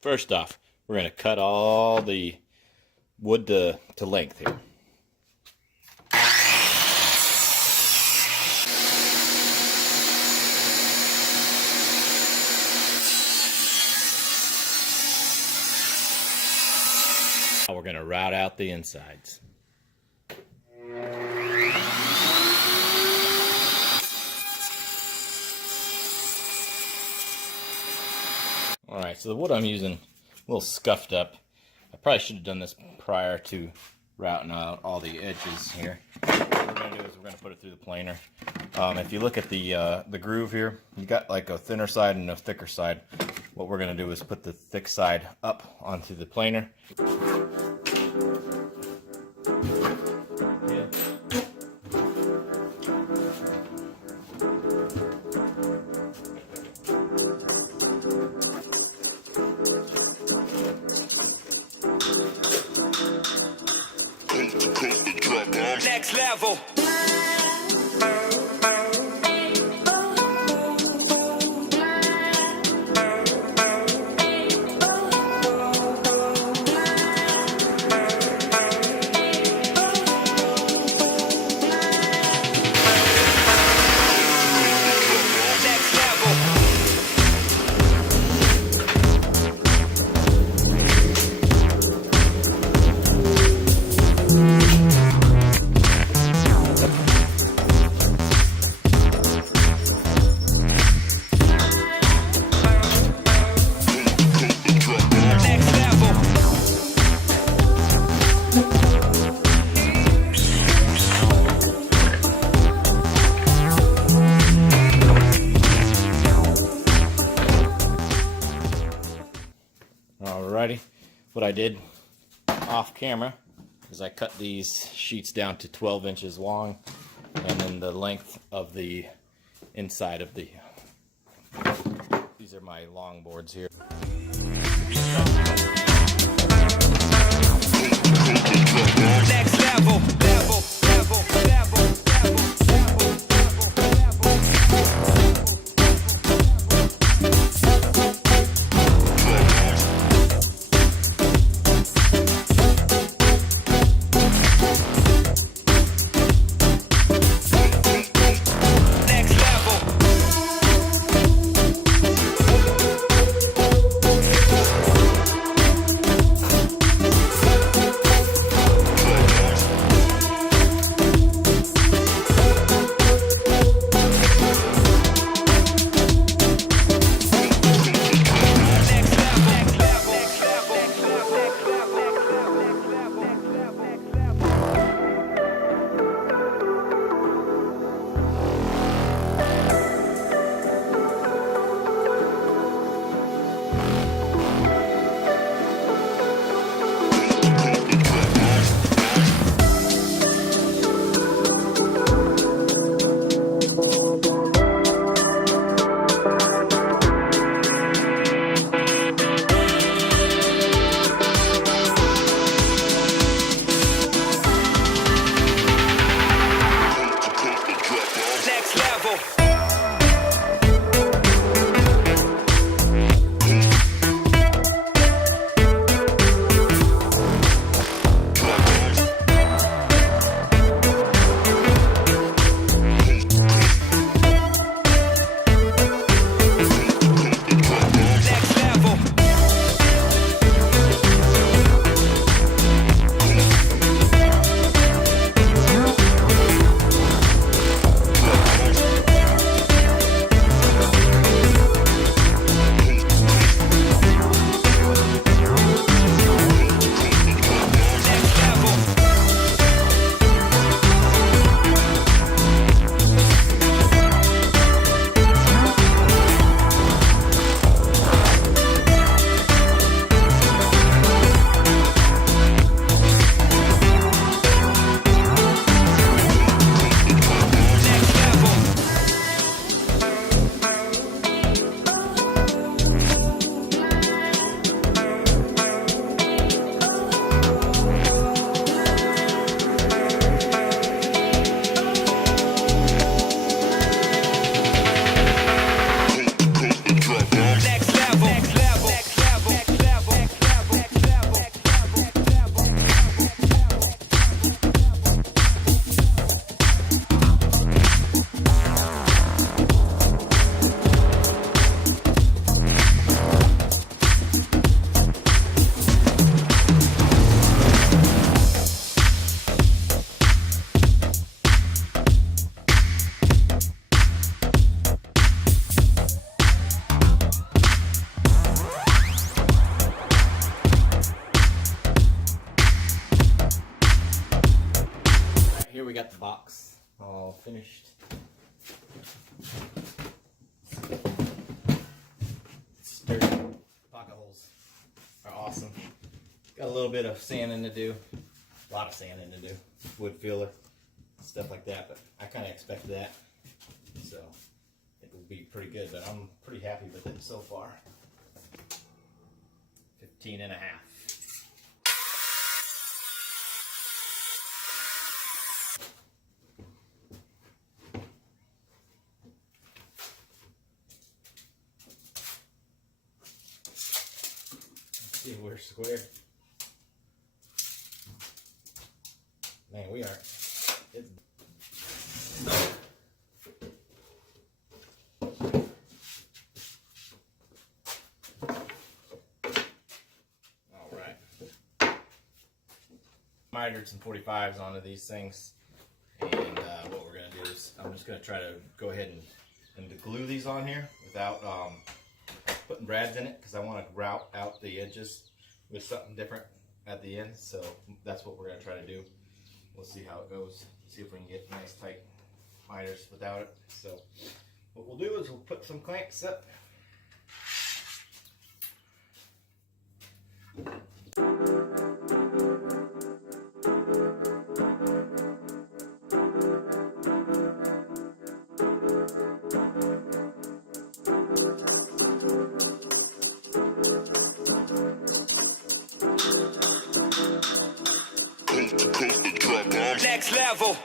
First off, we're going to cut all the wood to length here. Now we're going to route out the insides. Alright, so the wood I'm using a little scuffed up. I probably should have done this prior to routing out all the edges here. What we're going to do is we're going to put it through the planer. If you look at the groove here, you got like a thinner side and a thicker side. What we're going to do is put the thick side up onto the planer. Next level. Alrighty, what I did off camera is I cut these sheets down to 12 inches long, and then the length of the inside of the, these are my long boards here. Next level. here we got the box all finished. Sturdy. Pocket holes are awesome. Got a little bit of sanding to do. A lot of sanding to do. Wood filler, stuff like that, but I kind of expect that. So it will be pretty good, but I'm pretty happy with it so far. 15 and a half. Let's see if we're square. Man, we are. It's all right. Mitered some 45s onto these things, and what we're gonna do is I'm just gonna try to go ahead and glue these on here without putting brads in it, because I want to route out the edges with something different at the end. So that's what we're gonna try to do. We'll see how it goes. See if we can get nice tight miters without it. So what we'll do is we'll put some clamps up. Next level.